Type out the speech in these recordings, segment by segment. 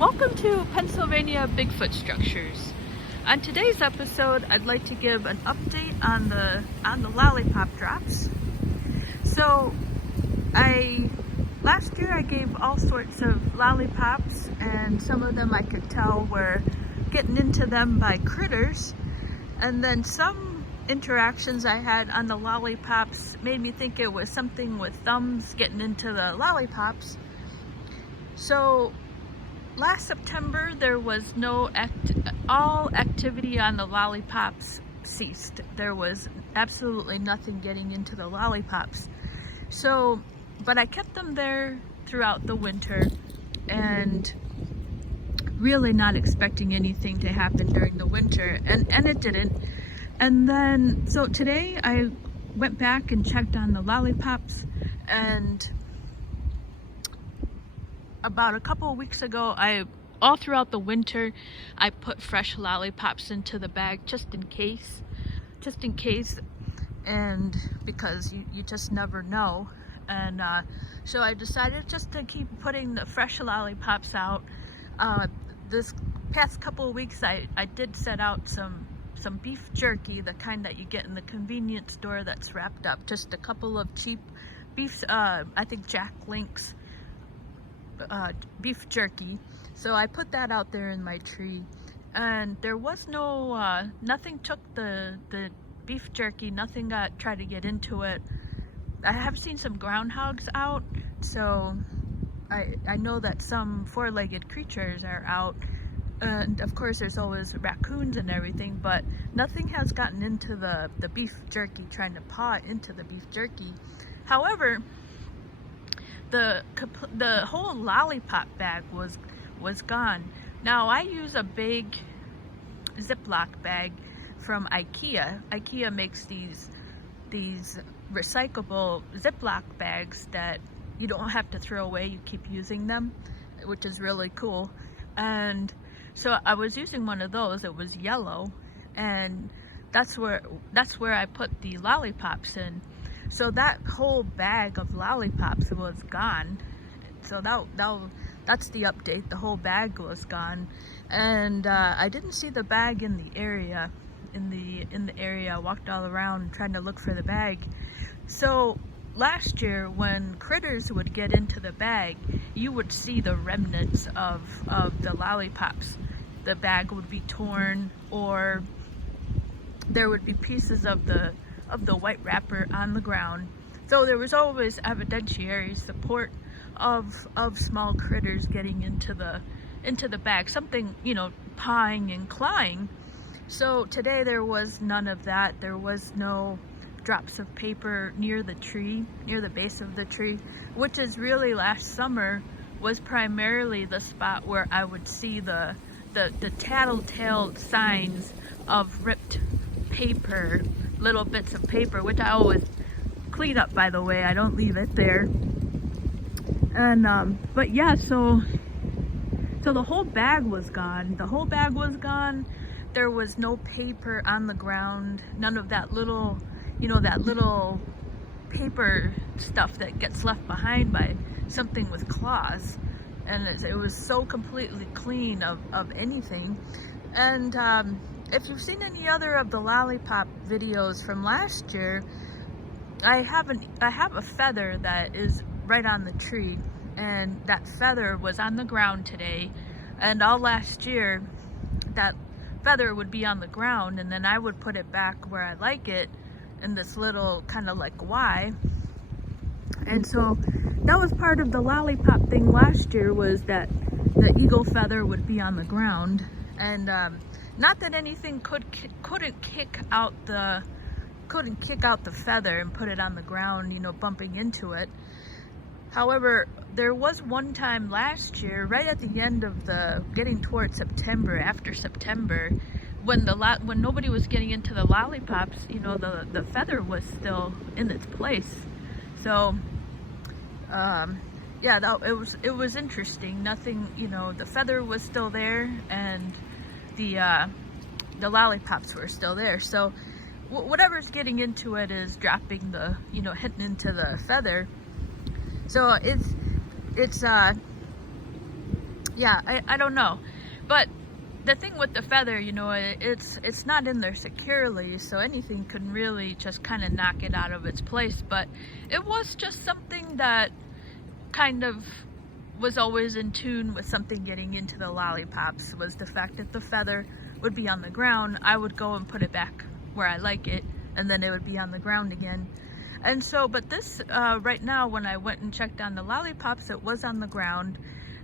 Welcome to Pennsylvania Bigfoot Structures. On today's episode, I'd like to give an update on the lollipop drops. So, last year I gave all sorts of lollipops, and some of them I could tell were getting into them by critters, and then some interactions I had on the lollipops made me think it was something with thumbs getting into the lollipops. So last September there was all activity on the lollipops ceased. There was absolutely nothing getting into the lollipops. So, but I kept them there throughout the winter and really not expecting anything to happen during the winter, and it didn't. And then, so today I went back and checked on the lollipops, and about a couple of weeks ago, all throughout the winter, I put fresh lollipops into the bag just in case, and because you just never know. And so I decided just to keep putting the fresh lollipops out. This past couple of weeks, I did set out some beef jerky, the kind that you get in the convenience store that's wrapped up, just a couple of cheap beef, I think Jack Link's beef jerky. So I put that out there in my tree, and there was nothing took the beef jerky, nothing tried to get into it. I have seen some groundhogs out, so I know that some four-legged creatures are out, and of course there's always raccoons and everything, but nothing has gotten into the beef jerky, trying to paw into the beef jerky. However, the whole lollipop bag was gone. Now I use a big Ziploc bag from IKEA. IKEA makes these recyclable Ziploc bags that you don't have to throw away, you keep using them, which is really cool. And so I was using one of those. It was yellow, and that's where I put the lollipops in. So that whole bag of lollipops was gone. So that's the update. The whole bag was gone, and I didn't see the bag in the area. I walked all around trying to look for the bag. So last year, when critters would get into the bag, you would see the remnants of the lollipops. The bag would be torn, or there would be pieces of the white wrapper on the ground. So there was always evidentiary support of small critters getting into the bag, something, pawing and clawing. So today there was none of that. There was no drops of paper near the tree, near the base of the tree, which is really, last summer was primarily the spot where I would see the tattletale signs of ripped paper, little bits of paper, which I always clean up, by the way. I don't leave it there. And but yeah, so the whole bag was gone. The whole bag was gone. There was no paper on the ground, none of that little, that little paper stuff that gets left behind by something with claws. And it was so completely clean of anything. And if you've seen any other of the lollipop videos from last year, I have a feather that is right on the tree, and that feather was on the ground today. And all last year, that feather would be on the ground, and then I would put it back where I like it, in this little kind of like Y. And so that was part of the lollipop thing last year, was that the eagle feather would be on the ground. And not that anything couldn't kick out the feather and put it on the ground, bumping into it. However, there was one time last year, right at the end of getting towards September, after September, when nobody was getting into the lollipops, the feather was still in its place. So, yeah, it was interesting. Nothing, the feather was still there, and the lollipops were still there. So whatever's getting into it is dropping hitting into the feather. So it's yeah, I don't know. But the thing with the feather, you know, it's not in there securely, so anything can really just kind of knock it out of its place. But it was just something that kind of was always in tune with something getting into the lollipops, was the fact that the feather would be on the ground. I would go and put it back where I like it, and then it would be on the ground again. And so, but this, right now, when I went and checked on the lollipops, it was on the ground.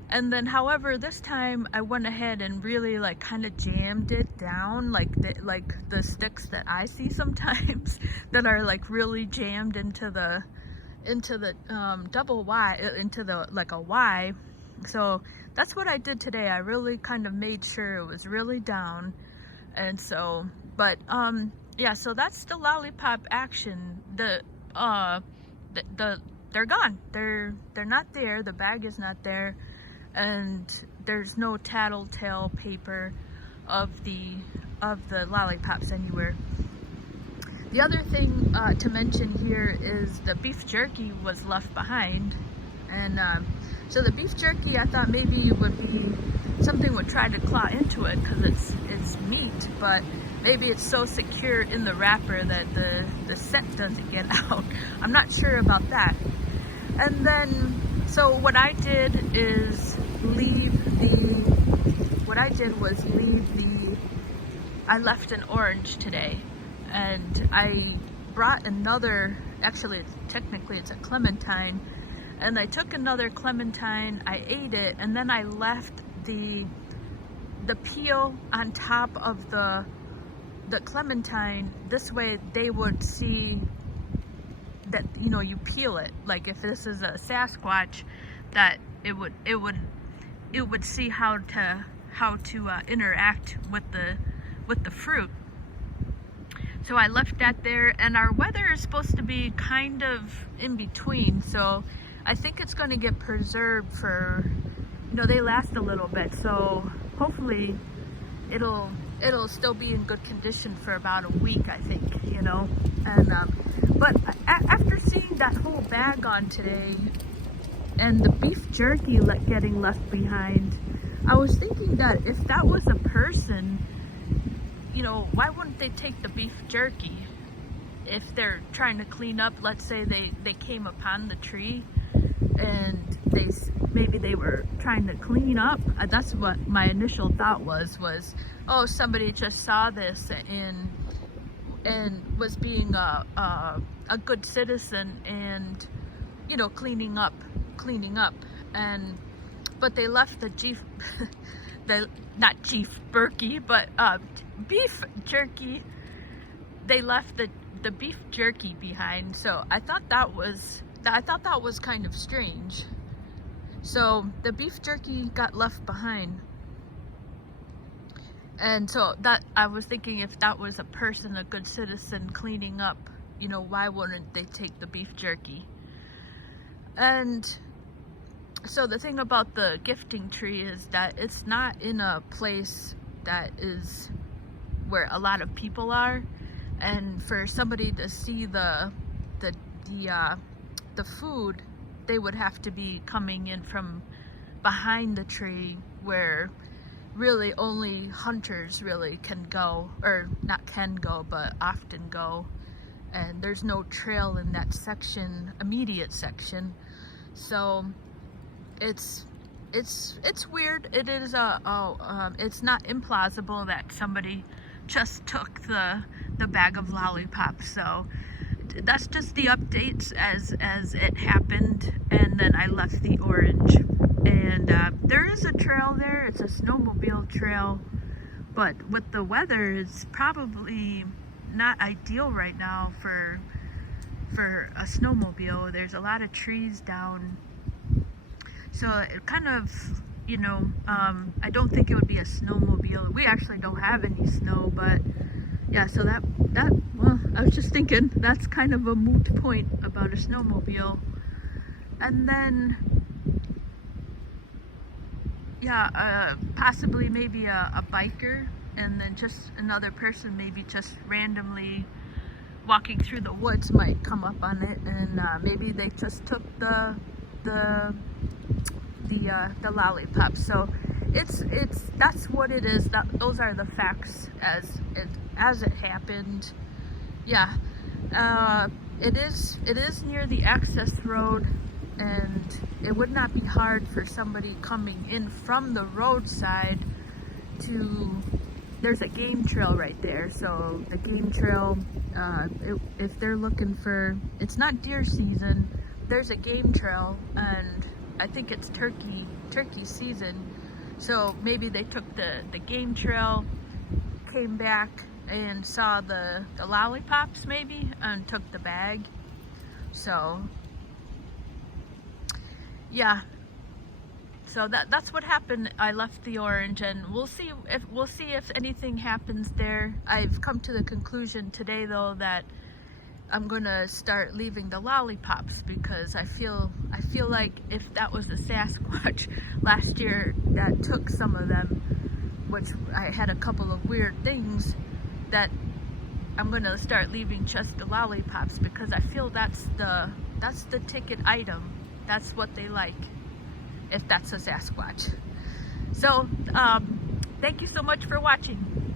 And then, however, this time I went ahead and really like kind of jammed it down, like the sticks that I see sometimes that are like really jammed into the double Y, into the like a Y. So that's what I did today. I really kind of made sure it was really down. And so, but yeah, so that's the lollipop action. They're gone. They're not there. The bag is not there. And there's no tattletale paper of the lollipops anywhere. The other thing to mention here is the beef jerky was left behind, and so the beef jerky, I thought maybe it would be something would try to claw into it because it's meat, but maybe it's so secure in the wrapper that the scent doesn't get out. I'm not sure about that. And then, so what I did I left an orange today, and I brought another, actually technically it's a clementine, and I took another clementine, I ate it, and then I left the peel on top of the clementine. This way they would see that, you know, you peel it. Like if this is a Sasquatch, that it would see how to interact with the fruit. So I left that there, and our weather is supposed to be kind of in between, so I think it's going to get preserved for, you know, they last a little bit, so hopefully it'll still be in good condition for about a week, I think, you know. And but after seeing that whole bag on today and the beef jerky getting left behind, I was thinking that if that was a person, you know, why wouldn't they take the beef jerky if they're trying to clean up? Let's say they came upon the tree and maybe they were trying to clean up. That's what my initial thought was, oh, somebody just saw this and was being a good citizen and, you know, cleaning up, and but they left the beef jerky. They left the beef jerky behind. So I thought that was kind of strange. So the beef jerky got left behind. And so that, I was thinking, if that was a person, a good citizen cleaning up, you know, why wouldn't they take the beef jerky? And so the thing about the gifting tree is that it's not in a place that is where a lot of people are, and for somebody to see the food, they would have to be coming in from behind the tree, where really only hunters really can go, or not can go, but often go, and there's no trail in that section, immediate section. So it's weird. It is it's not implausible that somebody just took the bag of lollipops. So that's just the updates as it happened. And then I left the orange, and there is a trail there. It's a snowmobile trail, but with the weather, it's probably not ideal right now for a snowmobile. There's a lot of trees down, so it kind of, you know, I don't think it would be a snowmobile. We actually don't have any snow, but yeah, so that well, I was just thinking that's kind of a moot point about a snowmobile. And then yeah, possibly maybe a biker, and then just another person maybe just randomly walking through the woods might come up on it, and maybe they just took the lollipop. So that's what it is. Those are the facts as it happened. Yeah, it is near the access road, and it would not be hard for somebody coming in from the roadside to. There's a game trail right there, so the game trail, if they're looking for, it's not deer season, there's a game trail, and I think it's turkey season, so maybe they took the game trail, came back and saw the lollipops maybe, and took the bag. So yeah, so that's what happened. I left the orange, and we'll see if anything happens there. I've come to the conclusion today though that I'm gonna start leaving the lollipops, because I feel like if that was a Sasquatch last year that took some of them, which I had a couple of weird things, that I'm gonna start leaving just the lollipops, because I feel that's the ticket item. That's what they like, if that's a Sasquatch. So thank you so much for watching.